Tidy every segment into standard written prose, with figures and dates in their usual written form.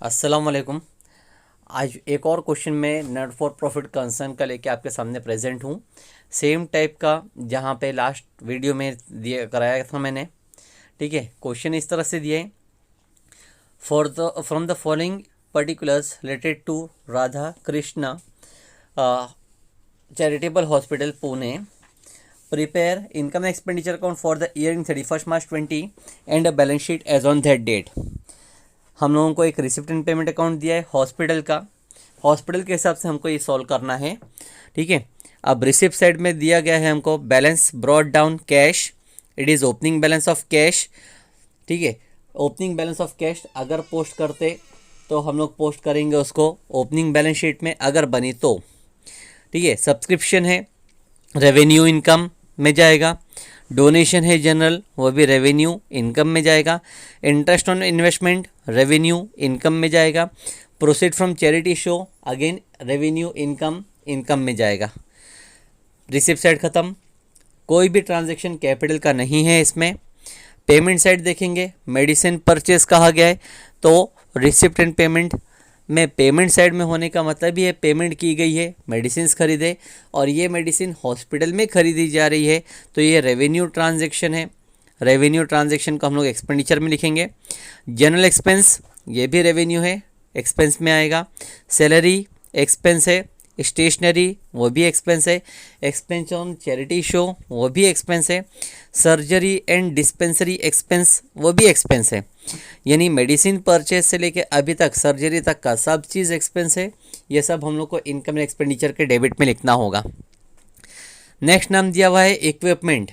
अस्सलाम वालेकुम। आज एक और क्वेश्चन में नॉट फॉर प्रॉफिट कंसर्न का लेके आपके सामने प्रेजेंट हूँ। सेम टाइप का जहाँ पे लास्ट वीडियो में दिया कराया था मैंने। ठीक है, क्वेश्चन इस तरह से दिए। For the from the following particulars related to Radha Krishna charitable hospital Pune, prepare income expenditure account for the year in 31 March 20 and a balance sheet as on that date. हम लोगों को एक रिसिप्ट एंड पेमेंट अकाउंट दिया है hospital का। Hospital के हिसाब से हमको ये सॉल्व करना है। ठीक है, अब रिसिप्ट साइड में दिया गया है हमको balance brought down cash, it is opening balance of cash. ठीक है, ओपनिंग बैलेंस ऑफ कैश अगर पोस्ट करते तो हम लोग पोस्ट करेंगे उसको ओपनिंग बैलेंस शीट में अगर बनी तो। ठीक है, सब्सक्रिप्शन है रेवेन्यू इनकम में जाएगा, डोनेशन है जनरल वो भी रेवेन्यू इनकम में जाएगा, interest on investment revenue income में जाएगा, proceed from charity show again revenue income में जाएगा। रिसिप्ट साइड ख़त्म, कोई भी ट्रांजैक्शन कैपिटल का नहीं है इसमें। पेमेंट साइड देखेंगे, मेडिसिन परचेज कहा गया है तो रिसिप्ट एंड पेमेंट में पेमेंट साइड में होने का मतलब ये पेमेंट की गई है, मेडिसिन खरीदे और ये मेडिसिन हॉस्पिटल में खरीदी जा रही है तो ये रेवेन्यू ट्रांजैक्शन है। रेवेन्यू ट्रांजैक्शन को हम लोग एक्सपेंडिचर में लिखेंगे। जनरल एक्सपेंस ये भी रेवेन्यू है, एक्सपेंस में आएगा। सैलरी एक्सपेंस है, स्टेशनरी वो भी एक्सपेंस है, एक्सपेंस ऑन चैरिटी शो वो भी एक्सपेंस है, सर्जरी एंड डिस्पेंसरी एक्सपेंस वो भी एक्सपेंस है। यानी मेडिसिन परचेज से लेके अभी तक सर्जरी तक का सब चीज़ एक्सपेंस है। ये सब हम लोग को इनकम एंड एक्सपेंडिचर के डेबिट में लिखना होगा। नेक्स्ट नाम दिया हुआ है इक्विपमेंट।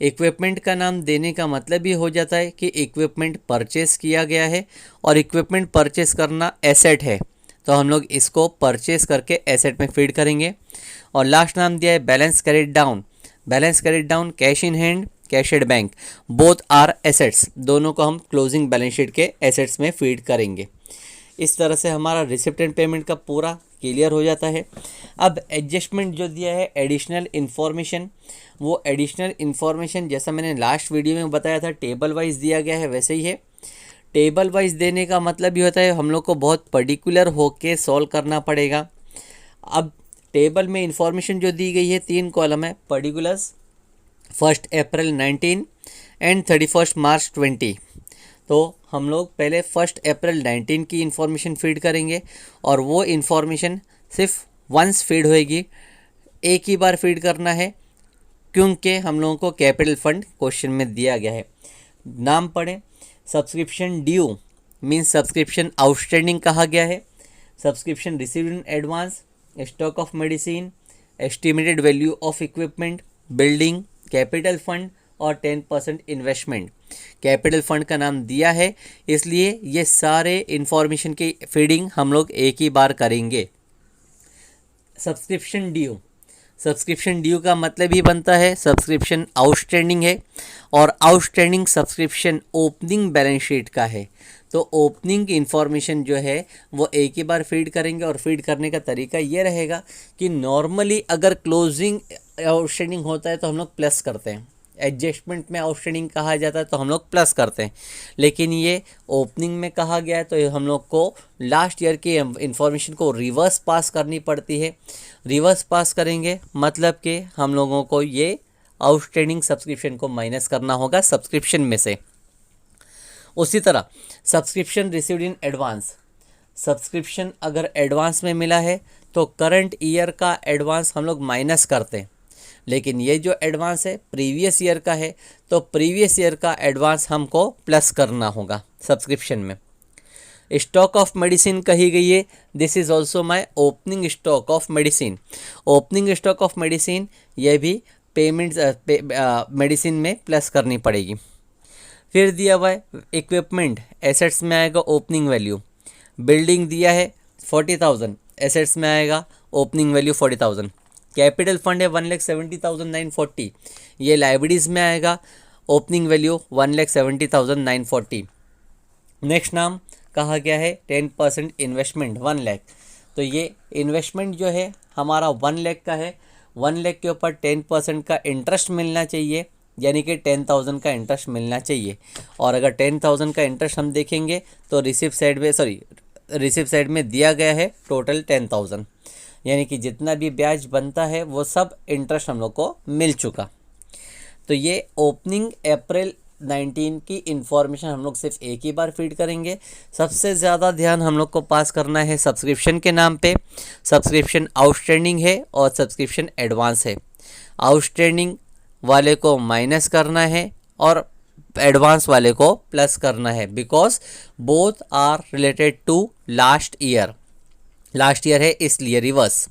इक्विपमेंट का नाम देने का मतलब ये हो जाता है कि इक्विपमेंट परचेस किया गया है और इक्विपमेंट परचेस करना एसेट है तो हम लोग इसको परचेस करके एसेट में फीड करेंगे। और लास्ट नाम दिया है balance carried down. Balance carried down cash in hand, cash at bank, both are assets, दोनों को हम क्लोजिंग बैलेंस शीट के एसेट्स में फीड करेंगे। इस तरह से हमारा रिसिप्ट एंड पेमेंट का पूरा क्लियर हो जाता है। अब एडजस्टमेंट जो दिया है एडिशनल इन्फॉर्मेशन, वो एडिशनल इन्फॉर्मेशन जैसा मैंने लास्ट वीडियो में बताया था टेबल वाइज दिया गया है वैसे ही है। टेबल वाइज देने का मतलब ये होता है हम लोग को बहुत पर्टिकुलर होके सॉल्व करना पड़ेगा। अब टेबल में इंफॉर्मेशन जो दी गई है 3 कॉलम है, पर्टिकुलर्स 1 अप्रैल 19 एंड 31 मार्च 20। तो हम लोग पहले 1 अप्रैल 19 की इंफॉर्मेशन फीड करेंगे और वो इंफॉर्मेशन सिर्फ वंस फीड होएगी, एक ही बार फीड करना है क्योंकि हम लोगों को कैपिटल फंड क्वेश्चन में दिया गया है। नाम पढ़ें, subscription due means subscription outstanding कहा गया है, subscription received in advance, stock of medicine, estimated value of equipment, building, capital fund और 10% इन्वेस्टमेंट। कैपिटल फंड का नाम दिया है इसलिए ये सारे इंफॉर्मेशन की फीडिंग हम लोग एक ही बार करेंगे। सब्सक्रिप्शन ड्यू, सब्सक्रिप्शन ड्यू का मतलब ही बनता है सब्सक्रिप्शन आउटस्टैंडिंग है और outstanding subscription opening balance sheet का है तो ओपनिंग इन्फॉर्मेशन जो है वो एक ही बार फीड करेंगे। और फीड करने का तरीका ये रहेगा कि नॉर्मली अगर क्लोजिंग आउटस्टैंडिंग होता है तो हम लोग प्लस करते हैं, एडजस्टमेंट में आउटस्टैंडिंग कहा जाता है तो हम लोग प्लस करते हैं, लेकिन ये ओपनिंग में कहा गया है तो हम लोग को लास्ट ईयर की इंफॉर्मेशन को रिवर्स पास करनी पड़ती है। रिवर्स पास करेंगे मतलब कि हम लोगों को ये आउटस्टैंडिंग सब्सक्रिप्शन को माइनस करना होगा सब्सक्रिप्शन में से। उसी तरह subscription received in advance, subscription अगर एडवांस में मिला है तो करंट ईयर का एडवांस हम लोग माइनस करते हैं, लेकिन ये जो एडवांस है प्रीवियस ईयर का है तो प्रीवियस ईयर का एडवांस हमको प्लस करना होगा सब्सक्रिप्शन में। स्टॉक ऑफ मेडिसिन कही गई है, this is also my opening stock of medicine. Opening stock of medicine ये भी पेमेंट मेडिसिन में प्लस करनी पड़ेगी। फिर दिया हुआ है इक्विपमेंट, एसेट्स में आएगा ओपनिंग वैल्यू। बिल्डिंग दिया है 40,000, एसेट्स में आएगा ओपनिंग वैल्यू 40,000। कैपिटल फंड है 1,70,940, ये लाइब्रेरीज में आएगा ओपनिंग वैल्यू 1,70,940। नेक्स्ट नाम कहा गया है 10% इन्वेस्टमेंट 1 लाख, तो ये इन्वेस्टमेंट जो है हमारा 1 लाख का है। 1 लाख के ऊपर 10% का इंटरेस्ट मिलना चाहिए, यानी कि 10,000 का इंटरेस्ट मिलना चाहिए। और अगर 10,000 का इंटरेस्ट हम देखेंगे तो रिसिप्ट साइड में रिसिप्ट साइड में दिया गया है टोटल 10,000, यानी कि जितना भी ब्याज बनता है वो सब इंटरेस्ट हम लोग को मिल चुका। तो ये ओपनिंग अप्रैल 19 की इन्फॉर्मेशन हम लोग सिर्फ एक ही बार फीड करेंगे। सबसे ज़्यादा ध्यान हम लोग को पास करना है सब्सक्रिप्शन के नाम पे। सब्सक्रिप्शन आउटस्टैंडिंग है और सब्सक्रिप्शन एडवांस है। आउटस्टैंडिंग वाले को माइनस करना है और एडवांस वाले को प्लस करना है, because both are related to last year है इसलिए रिवर्स।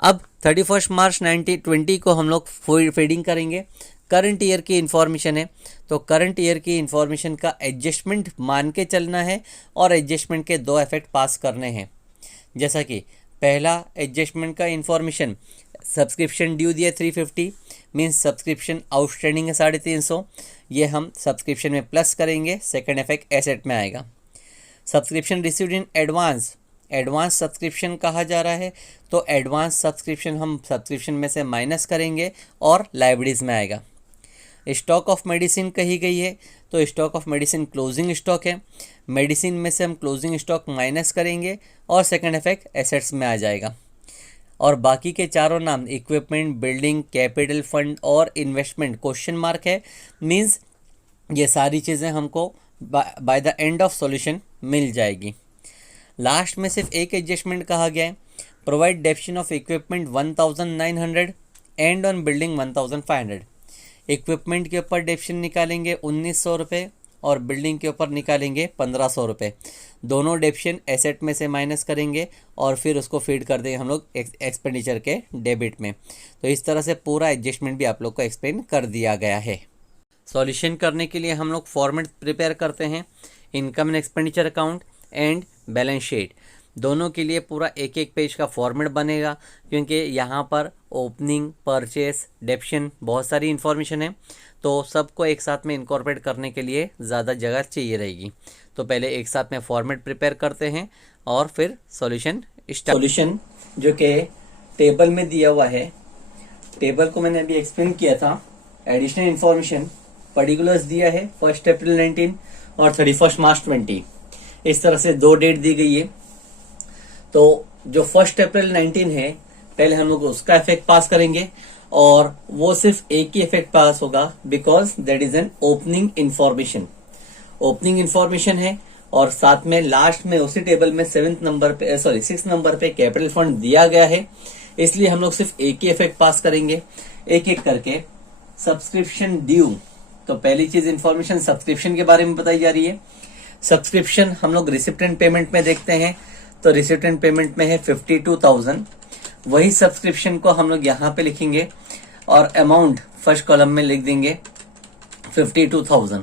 अब 31 मार्च 2020 को हम लोग फीडिंग करेंगे। करंट ईयर की इन्फॉर्मेशन है, तो करंट ईयर की इन्फॉर्मेशन का एडजस्टमेंट मान के चलना है और एडजस्टमेंट के दो इफेक्ट पास करने हैं। जैसा कि पहला एडजस्टमेंट का इन्फॉर्मेशन, सब्सक्रिप्शन ड्यू दिए 350, मीन्स सब्सक्रिप्शन आउटस्टैंडिंग है 350, ये हम सब्सक्रिप्शन में प्लस करेंगे, सेकंड इफेक्ट एसेट में आएगा। Subscription received in advance subscription कहा जा रहा है, तो एडवांस सब्सक्रिप्शन हम सब्सक्रिप्शन में से माइनस करेंगे और लाइबिलिटीज़ में आएगा। स्टॉक ऑफ मेडिसिन कही गई है, तो stock of medicine closing stock है, मेडिसिन में से हम क्लोजिंग स्टॉक माइनस करेंगे और सेकंड इफेक्ट एसेट्स में आ जाएगा। और बाकी के चारों नाम इक्विपमेंट, बिल्डिंग, कैपिटल फंड और इन्वेस्टमेंट क्वेश्चन मार्क है, मीन्स ये सारी चीज़ें हमको by the end of solution मिल जाएगी। लास्ट में सिर्फ एक एडजस्टमेंट कहा गया है, provide depreciation of equipment 1900 and on building 1500। Equipment के ऊपर डेप्शन निकालेंगे 1900 रुपये और बिल्डिंग के ऊपर निकालेंगे 1500 रुपये। दोनों डेप्शन एसेट में से माइनस करेंगे और फिर उसको फीड कर देंगे हम लोग एक्सपेंडिचर के डेबिट में। तो इस तरह से पूरा एडजस्टमेंट भी आप लोग को एक्सप्लेन कर दिया गया है। सॉल्यूशन करने के लिए हम लोग फॉर्मेट प्रिपेयर करते हैं, income and expenditure account and balance sheet. दोनों के लिए पूरा एक एक पेज का फॉर्मेट बनेगा, क्योंकि यहाँ पर ओपनिंग, परचेस, डेप्शन बहुत सारी इन्फॉर्मेशन है, तो सबको एक साथ में इनकॉर्पोरेट करने के लिए ज़्यादा जगह चाहिए रहेगी। तो पहले एक साथ में फॉर्मेट प्रिपेयर करते हैं और फिर सॉल्यूशन जो कि टेबल में दिया हुआ है, टेबल को मैंने अभी एक्सप्लेन किया था। एडिशनल इन्फॉर्मेशन पर्टिकुलर्स दिया है 1 अप्रैल 19 और 31 मार्च 20। इस तरह से दो डेट दी गई है। तो जो 1 अप्रैल 19 है, पहले हम लोग उसका इफेक्ट पास करेंगे और वो सिर्फ एक ही इफेक्ट पास होगा, because that is an opening information है। और साथ में लास्ट में उसी टेबल में 6 नंबर पे कैपिटल फंड दिया गया है, इसलिए हम लोग सिर्फ एक ही इफेक्ट पास करेंगे एक एक करके। सब्सक्रिप्शन ड्यू, तो पहली चीज इंफॉर्मेशन सब्सक्रिप्शन के बारे में बताई जा रही है। सब्सक्रिप्शन हम लोग रिसिप्ट एंड पेमेंट में देखते हैं, तो रिसिप्ट एंड पेमेंट में है 52,000। वही सब्सक्रिप्शन को हम लोग यहाँ पे लिखेंगे और अमाउंट फर्स्ट कॉलम में लिख देंगे 52,000,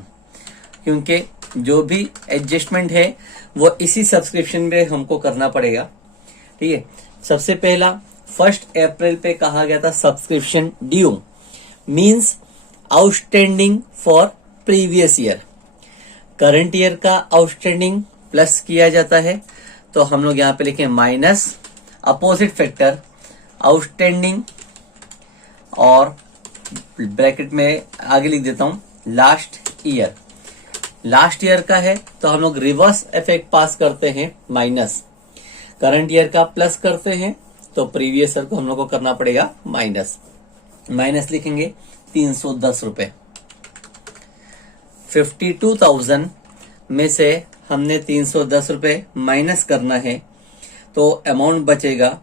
क्योंकि जो भी एडजस्टमेंट है वो इसी सब्सक्रिप्शन में हमको करना पड़ेगा। ठीक है, सबसे पहला 1 अप्रैल पे कहा गया था subscription due means outstanding for previous year. Current year का आउटस्टैंडिंग प्लस किया जाता है, तो हम लोग यहाँ पे लिखें माइनस अपोजिट फैक्टर आउटस्टैंडिंग और ब्रैकेट में आगे लिख देता हूं लास्ट ईयर का है, तो हम लोग रिवर्स इफेक्ट पास करते हैं माइनस। करंट ईयर का प्लस करते हैं, तो प्रीवियस ईयर को हम लोग को करना पड़ेगा माइनस लिखेंगे 310 रुपए। 52,000 में से हमने 310 रुपए माइनस करना है, तो अमाउंट बचेगा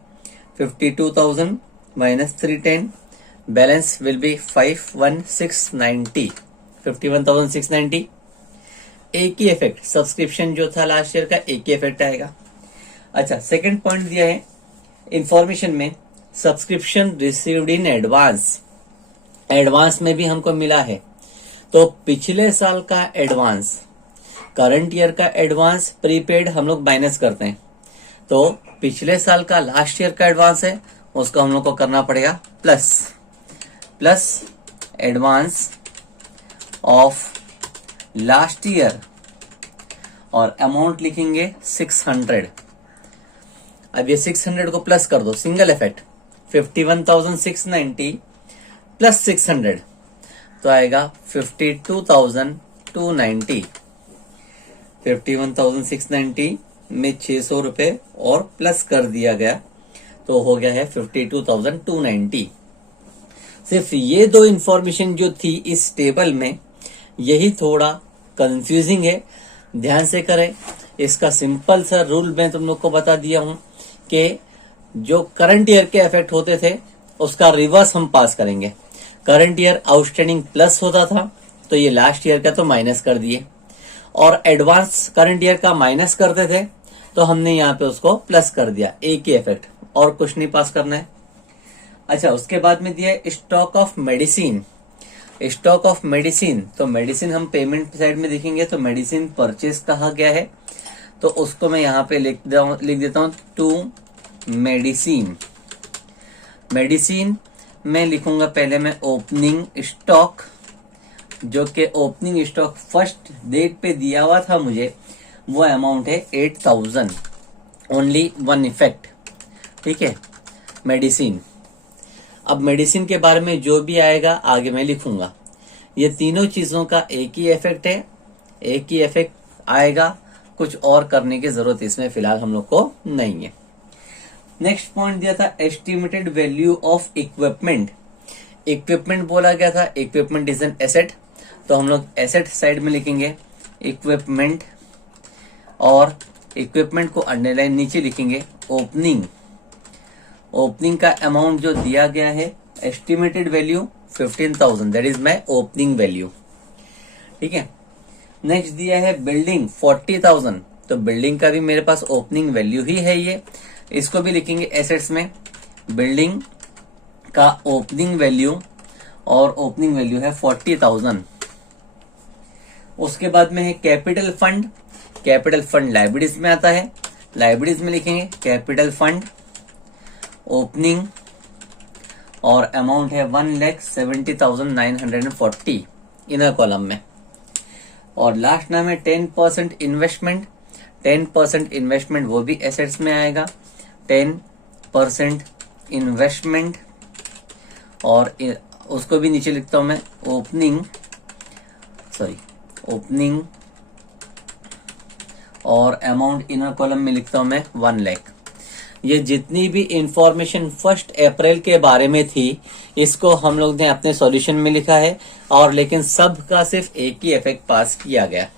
52,000 माइनस 310, बैलेंस विल बी 51,690। एक ही इफेक्ट सब्सक्रिप्शन जो था लास्ट ईयर का, एक ही इफेक्ट आएगा। अच्छा, सेकंड पॉइंट दिया है इंफॉर्मेशन में, सब्सक्रिप्शन रिसीव्ड इन एडवांस में भी हमको मिला है, तो पिछले साल का एडवांस, करंट ईयर का एडवांस, प्रीपेड हम लोग माइनस करते हैं, तो पिछले साल का लास्ट ईयर का एडवांस है, उसको हम लोग को करना पड़ेगा plus advance of last year और अमाउंट लिखेंगे 600। अब ये 600 को प्लस कर दो, सिंगल इफेक्ट 51,690 प्लस 600, तो आएगा 52,290। 51,690 में 600 रुपये और प्लस कर दिया गया, तो हो गया है 52,290। सिर्फ ये दो इंफॉर्मेशन जो थी इस टेबल में, यही थोड़ा कंफ्यूजिंग है, ध्यान से करें। इसका सिंपल सा रूल मैं तुम लोग को बता दिया हूं कि जो करंट ईयर के इफेक्ट होते थे उसका रिवर्स हम पास करेंगे। करंट ईयर आउटस्टैंडिंग प्लस होता था तो ये लास्ट ईयर का तो माइनस कर दिए, और एडवांस करंट ईयर का माइनस करते थे तो हमने यहाँ पे उसको प्लस कर दिया, एक ही इफेक्ट, और कुछ नहीं पास करना है। अच्छा, उसके बाद में दिया है stock of medicine. Stock of medicine, तो मेडिसिन हम पेमेंट साइड में देखेंगे तो मेडिसिन परचेस कहा गया है, तो उसको मैं यहाँ पे लिख देता हूँ टू मेडिसिन। मेडिसिन में लिखूंगा पहले मैं ओपनिंग स्टॉक, जो कि ओपनिंग स्टॉक फर्स्ट डेट पे दिया हुआ था मुझे, वो अमाउंट है 8,000, ओनली वन इफेक्ट। ठीक है, मेडिसिन। अब मेडिसिन के बारे में जो भी आएगा आगे मैं लिखूंगा। ये तीनों चीजों का एक ही इफेक्ट है, एक ही इफेक्ट आएगा, कुछ और करने की जरूरत इसमें फिलहाल हम लोग को नहीं है। नेक्स्ट पॉइंट दिया था estimated value of equipment. Equipment बोला गया था, इक्विपमेंट इज एन एसेट, तो हम लोग एसेट साइड में लिखेंगे इक्विपमेंट, और इक्विपमेंट को अंडरलाइन नीचे लिखेंगे ओपनिंग। ओपनिंग का अमाउंट जो दिया गया है estimated value 15,000, that is my opening value. ठीक है, नेक्स्ट दिया है बिल्डिंग 40,000, तो बिल्डिंग का भी मेरे पास ओपनिंग वैल्यू ही है ये, इसको भी लिखेंगे एसेट्स में, बिल्डिंग का ओपनिंग वैल्यू, और ओपनिंग वैल्यू है 40,000। उसके बाद में है capital fund. Capital fund libraries में आता है, लाइब्रेरीज में लिखेंगे कैपिटल फंड ओपनिंग, और अमाउंट है 1,70,940 इनर कॉलम में। और लास्ट नाम है 10% इन्वेस्टमेंट। 10% इन्वेस्टमेंट वो भी एसेट्स में आएगा, 10% इन्वेस्टमेंट, और उसको भी नीचे लिखता हूं मैं ओपनिंग और अमाउंट इनर कॉलम में लिखता हूं मैं 1 लाख। ये जितनी भी इंफॉर्मेशन 1 अप्रैल के बारे में थी इसको हम लोग ने अपने सॉल्यूशन में लिखा है, और लेकिन सब का सिर्फ एक ही इफेक्ट पास किया गया।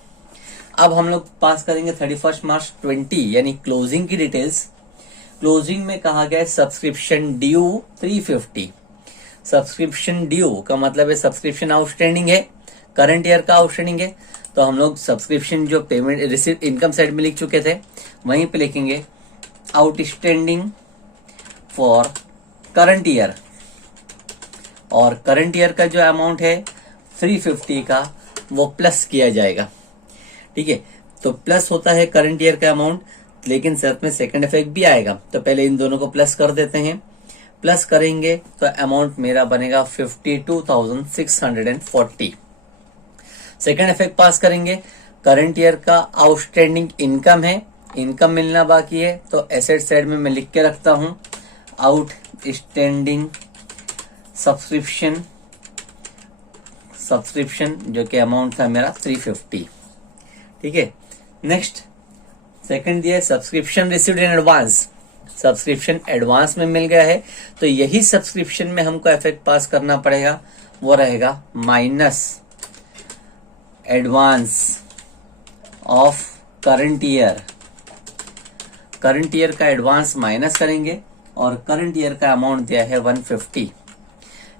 अब हम लोग पास करेंगे 31 मार्च 20 यानी क्लोजिंग की डिटेल्स। क्लोजिंग में कहा गया है सब्सक्रिप्शन ड्यू 350। सब्सक्रिप्शन ड्यू का मतलब है सब्सक्रिप्शन आउटस्टैंडिंग है, करंट ईयर का आउटस्टैंडिंग है, तो हम लोग सब्सक्रिप्शन जो पेमेंट रिसीव इनकम साइड में लिख चुके थे वहीं पे लिखेंगे आउटस्टैंडिंग फॉर करंट ईयर, और करंट ईयर का जो अमाउंट है 350 का वो प्लस किया जाएगा। ठीक है, तो प्लस होता है करंट ईयर का अमाउंट, लेकिन साथ में सेकंड इफेक्ट भी आएगा, तो पहले इन दोनों को प्लस कर देते हैं। प्लस करेंगे तो अमाउंट मेरा बनेगा 52,640। सेकंड इफेक्ट पास करेंगे, करंट ईयर का आउटस्टैंडिंग इनकम है, इनकम मिलना बाकी है, तो एसेट साइड में मैं लिख के रखता हूं आउटस्टैंडिंग सब्सक्रिप्शन जो कि अमाउंट था मेरा 350। ठीक है, नेक्स्ट सेकंड दिया है subscription received in advance. Subscription advance में मिल गया है, तो यही सब्सक्रिप्शन में हमको इफेक्ट पास करना पड़ेगा, वो रहेगा minus advance of current year. Current year का एडवांस माइनस करेंगे, और करंट ईयर का अमाउंट दिया है 150,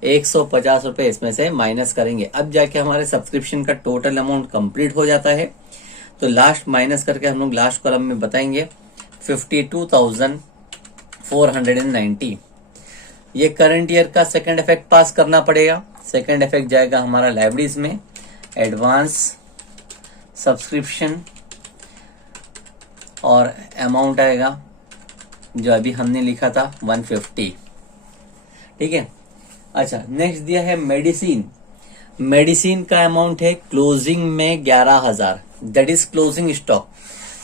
150 रुपए इसमें से माइनस करेंगे। अब जाके हमारे सब्सक्रिप्शन का टोटल अमाउंट कंप्लीट हो जाता है, तो लास्ट माइनस करके हम लोग लास्ट कॉलम में बताएंगे 52,490। ये करंट ईयर का सेकंड इफेक्ट पास करना पड़ेगा। सेकंड इफेक्ट जाएगा हमारा लाइब्रेरीज में, एडवांस सब्सक्रिप्शन, और अमाउंट आएगा जो अभी हमने लिखा था 150। ठीक है, अच्छा नेक्स्ट दिया है मेडिसिन। मेडिसिन का अमाउंट है क्लोजिंग में 11,000, दैट इज क्लोजिंग स्टॉक।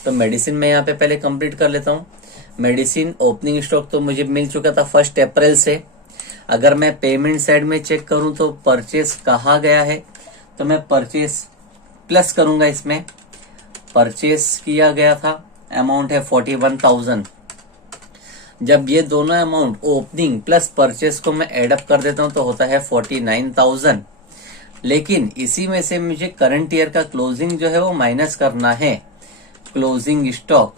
तो मेडिसिन में यहाँ पे पहले कंप्लीट कर लेता हूँ। मेडिसिन ओपनिंग स्टॉक तो मुझे मिल चुका था 1 अप्रैल से। अगर मैं पेमेंट साइड में चेक करूं तो परचेस कहा गया है, तो मैं परचेस प्लस करूंगा, इसमें परचेस किया गया था, अमाउंट है 41,000। जब ये दोनों अमाउंट ओपनिंग प्लस परचेस को मैं एडअप कर देता हूं तो होता है 49,000। लेकिन इसी में से मुझे करंट ईयर का क्लोजिंग जो है वो माइनस करना है, क्लोजिंग स्टॉक।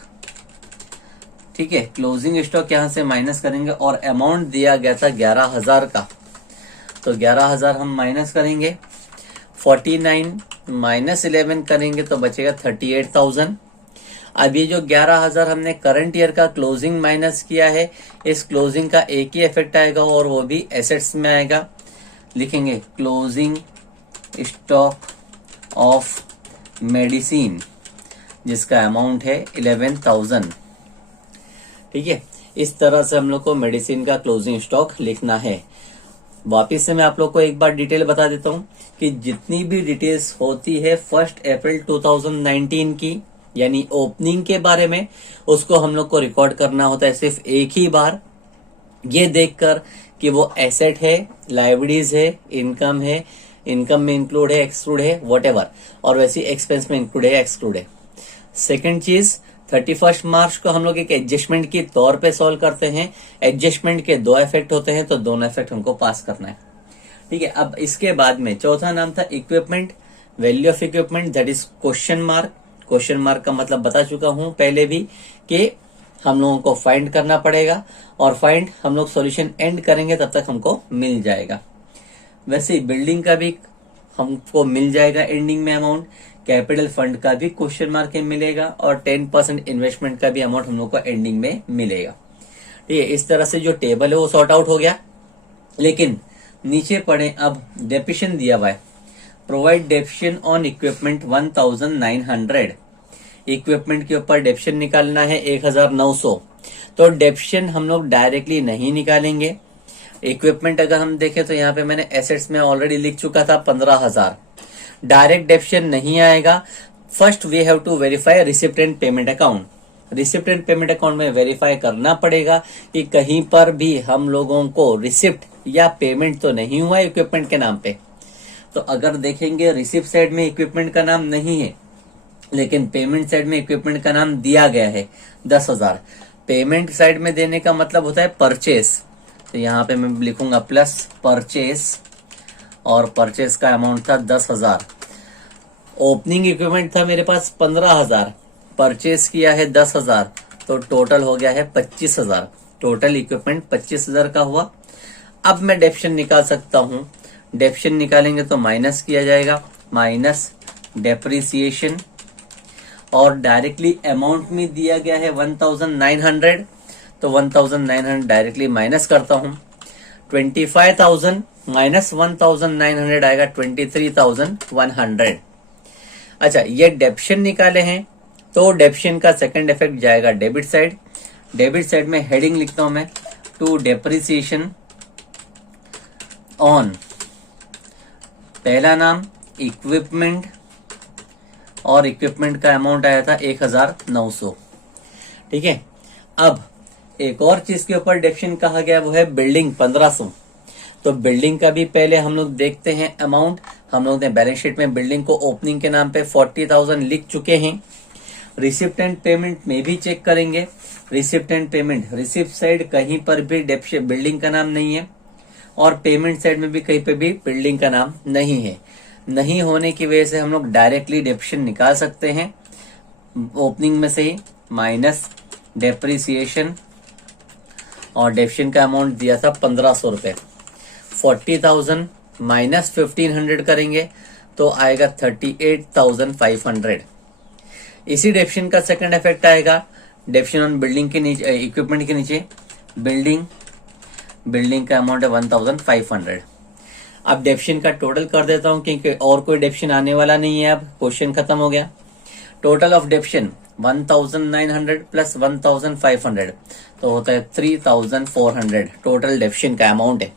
ठीक है, क्लोजिंग स्टॉक यहां से माइनस करेंगे और अमाउंट दिया गया था 11,000 का, तो 11,000 हम माइनस करेंगे। 49 माइनस 11 करेंगे तो बचेगा 38,000। अब ये जो 11,000 हमने करंट ईयर का क्लोजिंग माइनस किया है, इस क्लोजिंग का एक ही इफेक्ट आएगा और वो भी एसेट्स में आएगा। लिखेंगे क्लोजिंग स्टॉक ऑफ मेडिसिन, जिसका अमाउंट है 11,000। ठीक है, इस तरह से हम लोग को मेडिसिन का क्लोजिंग स्टॉक लिखना है। वापिस से मैं आप लोग को एक बार डिटेल बता देता हूं कि जितनी भी डिटेल्स होती है 1 अप्रैल 2019 की, यानी ओपनिंग के बारे में, उसको हम लोग को रिकॉर्ड करना होता है सिर्फ एक ही बार, ये देखकर कि वो एसेट है, लायबिलिटीज है, इनकम है, इनकम में इंक्लूड है, एक्सक्लूड है, व्हाटएवर, और वैसे एक्सपेंस में इंक्लूड है, एक्सक्लूड है। सेकंड चीज, 31 मार्च को हम लोग एक एडजस्टमेंट के तौर पे सॉल्व करते हैं। एडजस्टमेंट के 2 इफेक्ट होते हैं, तो दोनों इफेक्ट हमको पास करना है। ठीक है, अब इसके बाद में चौथा नाम था equipment, value of equipment that is question mark. Question mark का मतलब बता चुका हूं पहले भी कि हम लोगों को फाइंड करना पड़ेगा, और फाइंड हम लोग सॉल्यूशन एंड करेंगे तब तक हमको मिल जाएगा। वैसे ही बिल्डिंग का भी हमको मिल जाएगा एंडिंग में अमाउंट, कैपिटल फंड का भी क्वेश्चन मार्क मिलेगा, और 10% इन्वेस्टमेंट का भी अमाउंट हम लोग को एंडिंग में मिलेगा। ठीक है, इस तरह से जो टेबल है वो सॉर्ट आउट हो गया। लेकिन नीचे पढ़े, अब डेप्रिसिएशन दिया हुआ है, provide depreciation on equipment 1900। Equipment के ऊपर डेप्रिसिएशन निकालना है 1900, तो डेप्रिसिएशन हम लोग डायरेक्टली नहीं निकालेंगे। इक्विपमेंट अगर हम देखें तो यहाँ पे मैंने एसेट्स में ऑलरेडी लिख चुका था 15,000, डायरेक्ट डेप्रिसिएशन नहीं आएगा। First we have to verify receipt and payment account. Receipt and payment account में वेरीफाई करना पड़ेगा कि कहीं पर भी हम लोगों को रिसिप्ट या पेमेंट तो नहीं हुआ इक्विपमेंट के नाम पे। तो अगर देखेंगे रिसिप्ट साइड में इक्विपमेंट का नाम नहीं है, लेकिन पेमेंट साइड में इक्विपमेंट का नाम दिया गया है 10,000। पेमेंट साइड में देने का मतलब होता है परचेस, तो यहाँ पे मैं लिखूंगा प्लस परचेस, और परचेस का अमाउंट था 10,000। ओपनिंग इक्विपमेंट था मेरे पास 15,000, परचेस किया है 10,000, तो टोटल हो गया है 25,000। टोटल इक्विपमेंट 25,000 का हुआ। अब मैं डेप्रिसिएशन निकाल सकता हूं। डेप्रिसिएशन निकालेंगे तो माइनस किया जाएगा, माइनस डेप्रिसिएशन, और डायरेक्टली अमाउंट में दिया गया है 1900, तो 1900 डायरेक्टली माइनस करता हूं। 25,000 माइनस 1900 आएगा 23,100। अच्छा, ये डेप्रिसिएशन निकाले हैं, तो डेप्रिसिएशन का सेकंड इफेक्ट जाएगा डेबिट साइड। डेबिट साइड में हेडिंग लिखता हूं मैं, टू डेप्रिसिएशन ऑन, पहला नाम इक्विपमेंट, और इक्विपमेंट का अमाउंट आया था 1900। ठीक है, अब एक और चीज के ऊपर डेप्रिसिएशन कहा गया, वो है बिल्डिंग 1500। तो बिल्डिंग का भी पहले हम लोग देखते हैं अमाउंट। हम लोग ने बैलेंस शीट में बिल्डिंग को ओपनिंग के नाम पे 40,000 लिख चुके हैं। रिसिप्ट एंड पेमेंट में भी चेक करेंगे। Receipt and payment, receipt side कहीं पर भी बिल्डिंग का नाम नहीं है, और पेमेंट साइड में भी कहीं पे भी बिल्डिंग का नाम नहीं है। नहीं होने की वजह से हम लोग डायरेक्टली डेप्रिसिएशन निकाल सकते हैं ओपनिंग में से ही, माइनस डेप्रिसिएशन, और डेप्रिसिएशन का अमाउंट दिया था 1500 रुपए। 40,000 माइनस 1500 करेंगे तो आएगा 38,500। इसी डेप्रिसिएशन का सेकंड इफेक्ट आएगा डेप्रिसिएशन ऑन बिल्डिंग के नीचे, इक्विपमेंट के नीचे बिल्डिंग का अमाउंट है 1,500। अब डेप्रिसिएशन का टोटल कर देता हूं, क्योंकि और कोई डेप्रिसिएशन आने वाला नहीं है। अब क्वेश्चन खत्म हो गया। टोटल ऑफ डेप्रिसिएशन 1,900 प्लस 1,500, तो होता है 3,400 टोटल डेप्रिसिएशन का अमाउंट है।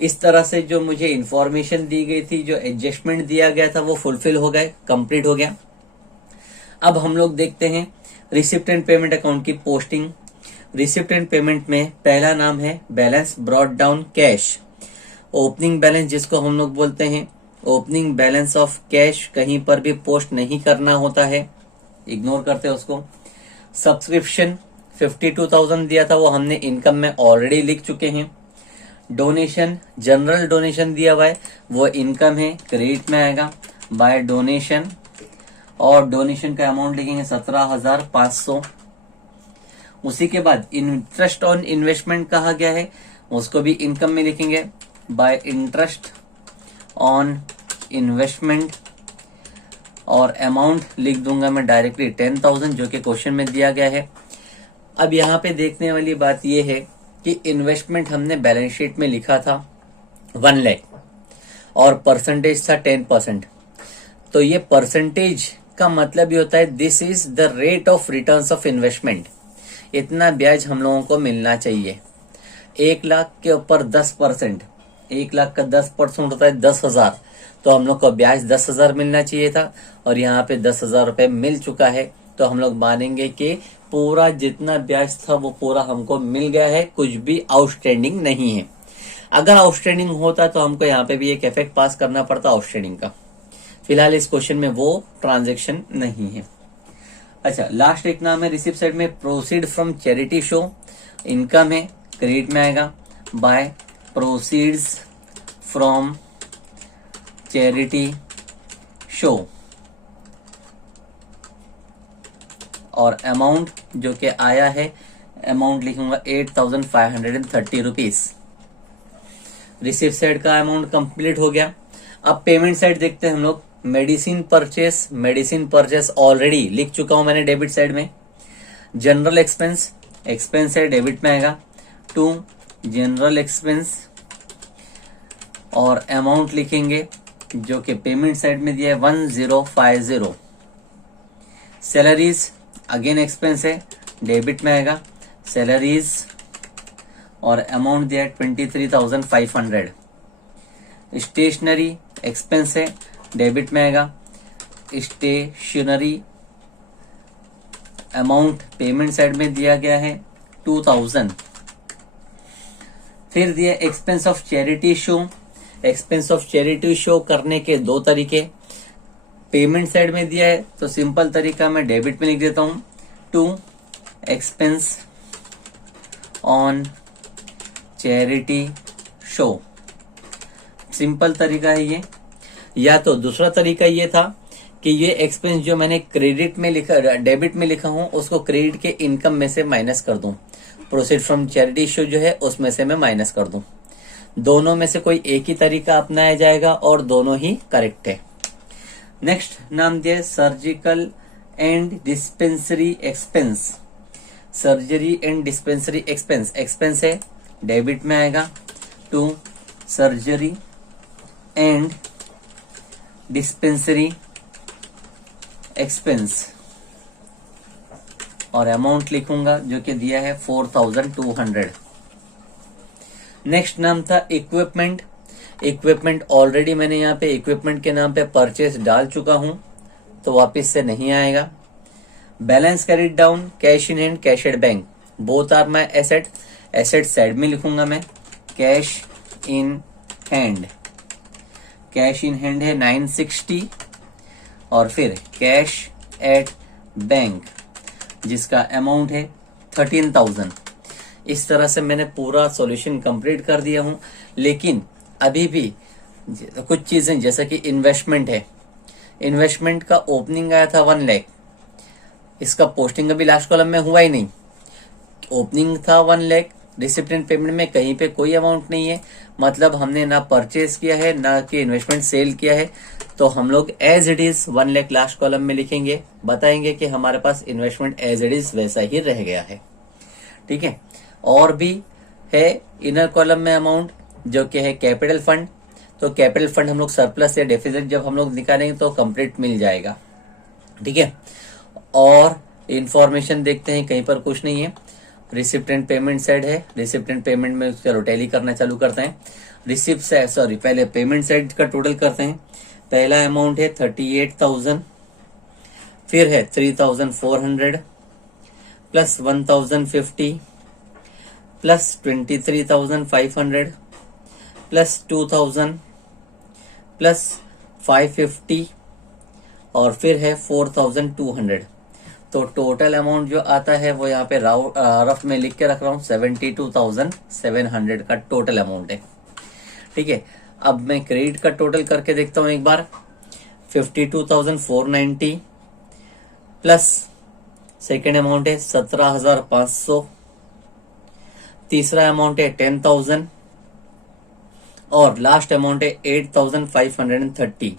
इस तरह से जो मुझे इंफॉर्मेशन दी गई थी, जो एडजस्टमेंट दिया गया था, वो फुलफिल हो गए, कंप्लीट हो गया। अब हम लोग देखते हैं रिसिप्ट एंड पेमेंट अकाउंट की पोस्टिंग। रिसिप्ट एंड पेमेंट में पहला नाम है balance brought down cash. Opening balance जिसको हम लोग बोलते हैं, ओपनिंग बैलेंस ऑफ कैश कहीं पर भी पोस्ट नहीं करना होता है, इग्नोर करते हैं उसको। सब्सक्रिप्शन 52,000 दिया था, वो हमने इनकम में ऑलरेडी लिख चुके हैं। डोनेशन, जनरल डोनेशन दिया हुआ है, वो इनकम है, क्रेडिट में आएगा बाय डोनेशन, और डोनेशन का अमाउंट लिखेंगे 17,500। उसी के बाद इंटरेस्ट ऑन इन्वेस्टमेंट कहा गया है, उसको भी इनकम में लिखेंगे बाय इंटरेस्ट ऑन इन्वेस्टमेंट, और अमाउंट लिख दूंगा मैं डायरेक्टली 10,000 जो कि क्वेश्चन में दिया गया है। अब यहाँ पे देखने वाली बात यह है कि इन्वेस्टमेंट हमने बैलेंस शीट में लिखा था 1 लाख और परसेंटेज था 10%। तो ये परसेंटेज का मतलब ये होता है this is the rate of returns of investment, इतना ब्याज हम लोगों को मिलना चाहिए। 1 लाख के ऊपर 10%, 1 लाख का 10% होता है 10,000, तो हम लोग को ब्याज 10,000 मिलना चाहिए था, और यहाँ पे 10,000 रुपए मिल चुका है। तो हम लोग मानेंगे कि पूरा जितना ब्याज था वो पूरा हमको मिल गया है, कुछ भी आउटस्टैंडिंग नहीं है। अगर आउटस्टैंडिंग होता तो हमको यहाँ पे भी एक इफेक्ट पास करना पड़ता आउटस्टैंडिंग का। फिलहाल इस क्वेश्चन में वो ट्रांजेक्शन नहीं है। अच्छा, लास्ट एक नाम है रिसिप्ट साइड में, proceed from charity show, income है, क्रेडिट में आएगा by proceeds from charity show, और अमाउंट जो कि आया है, अमाउंट लिखूंगा 8,530 रुपीज। रिसिप्ट साइड का अमाउंट कंप्लीट हो गया। अब पेमेंट साइड देखते हैं हम लोग। मेडिसिन परचेस ऑलरेडी लिख चुका हूं मैंने डेबिट साइड में। जनरल एक्सपेंस साइड डेबिट में आएगा, टू जनरल एक्सपेंस, और अमाउंट लिखेंगे जो कि पेमेंट साइड में दिया है 1050। सैलरीज अगेन एक्सपेंस है, डेबिट में आएगा सैलरीज, और अमाउंट दिया है 23,500। स्टेशनरी एक्सपेंस है, डेबिट में आएगा स्टेशनरी, अमाउंट पेमेंट साइड में दिया गया है 2,000। फिर दिया expense of charity show. Expense of charity show करने के 2 तरीके, पेमेंट साइड में दिया है तो सिंपल तरीका मैं डेबिट में लिख देता हूं, to expense on charity show. Simple तरीका है ये। या तो दूसरा तरीका ये था कि ये एक्सपेंस जो मैंने क्रेडिट में लिखा, डेबिट में लिखा हूं, उसको क्रेडिट के इनकम में से माइनस कर दूं, प्रोसीड फ्रॉम चैरिटी शो जो है उसमें से मैं माइनस कर दूं। दोनों में से कोई एक ही तरीका अपनाया जाएगा और दोनों ही करेक्ट है। नेक्स्ट नाम दिया surgical and dispensary expense. Surgery and dispensary expense, expense है, डेबिट में आएगा, to surgery and dispensary expense, और अमाउंट लिखूंगा जो कि दिया है 4,200। नेक्स्ट नाम था इक्विपमेंट। इक्विपमेंट ऑलरेडी मैंने यहाँ पे इक्विपमेंट के नाम पे परचेस डाल चुका हूं, तो वापस से नहीं आएगा। Balance carried down, cash in hand, cash at bank, both are my asset. Asset side में लिखूंगा मैं cash in hand. Cash in hand है 960, और फिर कैश एट बैंक जिसका अमाउंट है 13,000। इस तरह से मैंने पूरा सॉल्यूशन कंप्लीट कर दिया हूं, लेकिन अभी भी कुछ चीजें जैसा कि इन्वेस्टमेंट है, इन्वेस्टमेंट का ओपनिंग आया था 1 लाख, इसका पोस्टिंग अभी लास्ट कॉलम में हुआ ही नहीं। ओपनिंग था 1 लाख, रिसिप्टेंट पेमेंट में कहीं पे कोई अमाउंट नहीं है, मतलब हमने ना परचेज किया है ना कि इन्वेस्टमेंट सेल किया है। तो हम लोग as it is 1 lakh last column में लिखेंगे, बताएंगे कि हमारे पास इन्वेस्टमेंट एज इट इज वैसा ही रह गया है। ठीक है, और भी है इनर कॉलम में अमाउंट जो कि है कैपिटल फंड। तो कैपिटल फंड हम लोग सरप्लस या डेफिसिट जब हम लोग निकालेंगे तो कंप्लीट मिल जाएगा। ठीक है, और इंफॉर्मेशन देखते हैं, कहीं पर कुछ नहीं है। रिसिप्ट एंड पेमेंट साइड है, रिसिप्ट एंड पेमेंट में चलो टैली करना चालू करते हैं। रिसिप्ट साइड, सॉरी पहले पेमेंट साइड का टोटल करते हैं। पहला अमाउंट है 38,000, फिर है 3,400 प्लस 1,050 प्लस 23,500 प्लस 2,000 प्लस 550, और फिर है 4,200। तो टोटल अमाउंट जो आता है वो यहाँ पे रफ में लिख के रख रहा हूँ 72,700 का टोटल अमाउंट है। ठीक है, अब मैं क्रेडिट का टोटल करके देखता हूँ एक बार। 52,490 प्लस सेकेंड अमाउंट है 17,500, तीसरा अमाउंट है 10,000 और लास्ट अमाउंट है 8,530।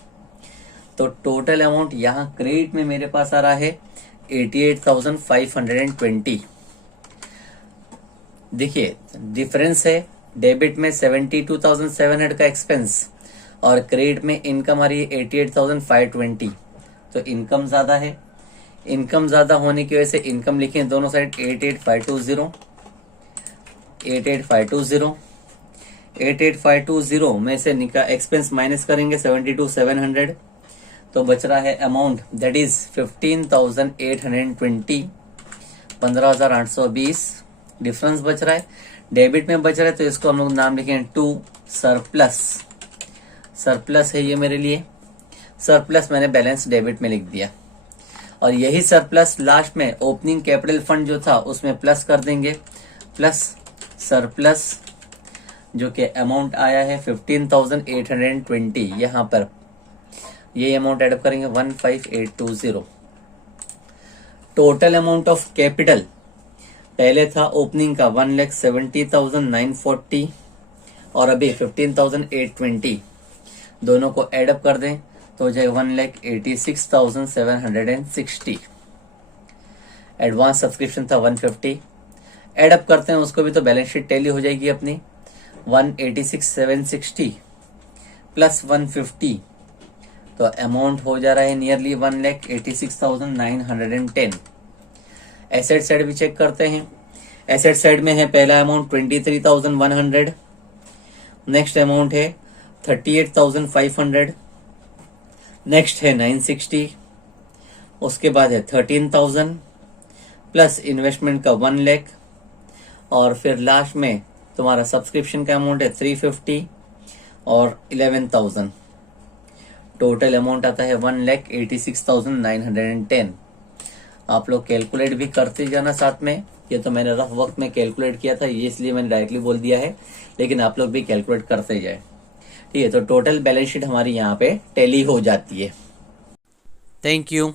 तो टोटल अमाउंट यहाँ क्रेडिट में मेरे पास आ रहा है 88,520। देखिए डिफरेंस है, डेबिट में 72,700 का एक्सपेंस और क्रेडिट में इनकम आ रही है 88,520। तो इनकम ज्यादा है, इनकम ज्यादा होने की वजह से इनकम लिखें दोनों साइड 88,520, 88,520, 88,520 में से एक्सपेंस माइनस करेंगे 72,700, तो बच रहा है अमाउंट दैट इज 15,820, 15,820 डिफरेंस बच रहा है। डेबिट में बच रहा है तो इसको हम लोग नाम लिखेंगे 2 सरप्लस। सरप्लस है ये मेरे लिए, सरप्लस मैंने बैलेंस डेबिट में लिख दिया और यही सरप्लस लास्ट में ओपनिंग कैपिटल फंड जो था उसमें प्लस कर देंगे, प्लस सरप्लस जो कि अमाउंट आया है 15,820। यहाँ पर ये अमाउंट एडअप करेंगे 15,820। टोटल अमाउंट ऑफ कैपिटल पहले था ओपनिंग का 1,70,940 और अभी 15,820, दोनों को एडअप कर दें तो हो जाएगा 1,86,760। एडवांस सब्सक्रिप्शन था 150, एडअप करते हैं उसको भी तो बैलेंस शीट टैली हो जाएगी अपनी 186,760 प्लस 150, तो अमाउंट हो जा रहा है नियरली 1,86,910। एसेट साइड भी चेक करते हैं। एसेट साइड में है पहला अमाउंट 23,100, नेक्स्ट अमाउंट है 38,500, नेक्स्ट है 960, उसके बाद है 13,000 प्लस इन्वेस्टमेंट का 1 लाख और फिर लास्ट में तुम्हारा सब्सक्रिप्शन का अमाउंट है 350 और 11,000। टोटल अमाउंट आता है 1,86,910। आप लोग कैलकुलेट भी करते जाना साथ में, ये तो मैंने रफ वक्त में कैलकुलेट किया था ये इसलिए मैंने डायरेक्टली बोल दिया है, लेकिन आप लोग भी कैलकुलेट करते जाए। ठीक है, तो टोटल बैलेंस शीट हमारी यहाँ पे टैली हो जाती है। Thank you.